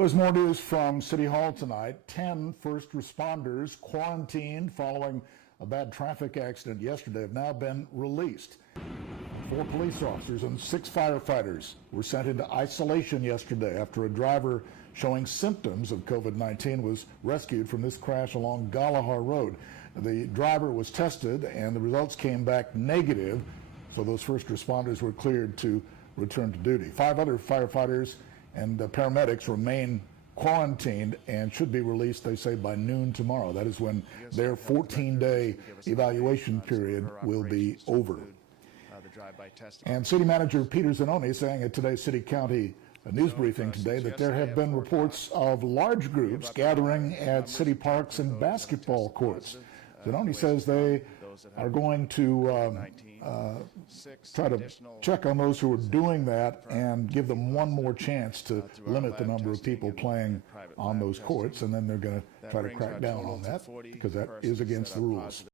There's more news from City Hall tonight. 10 first responders quarantined following a bad traffic accident yesterday have now been released. 4 police officers and 6 firefighters were sent into isolation yesterday after a driver showing symptoms of COVID-19 was rescued from this crash along Galahar Road. The driver was tested and the results came back negative, so those first responders were cleared to return to duty. 5 other firefighters and paramedics remain quarantined and should be released, they say, by noon tomorrow. That is when their 14-day evaluation period will be over. And City Manager Peter Zanoni saying at today's City County news briefing today that there have been reports of large groups gathering at city parks and basketball courts. Zanoni says they are going to try to check on those who are doing that and give them one more chance to limit the number of people playing on those courts, and then they're going to try to crack down on that because that is against the rules.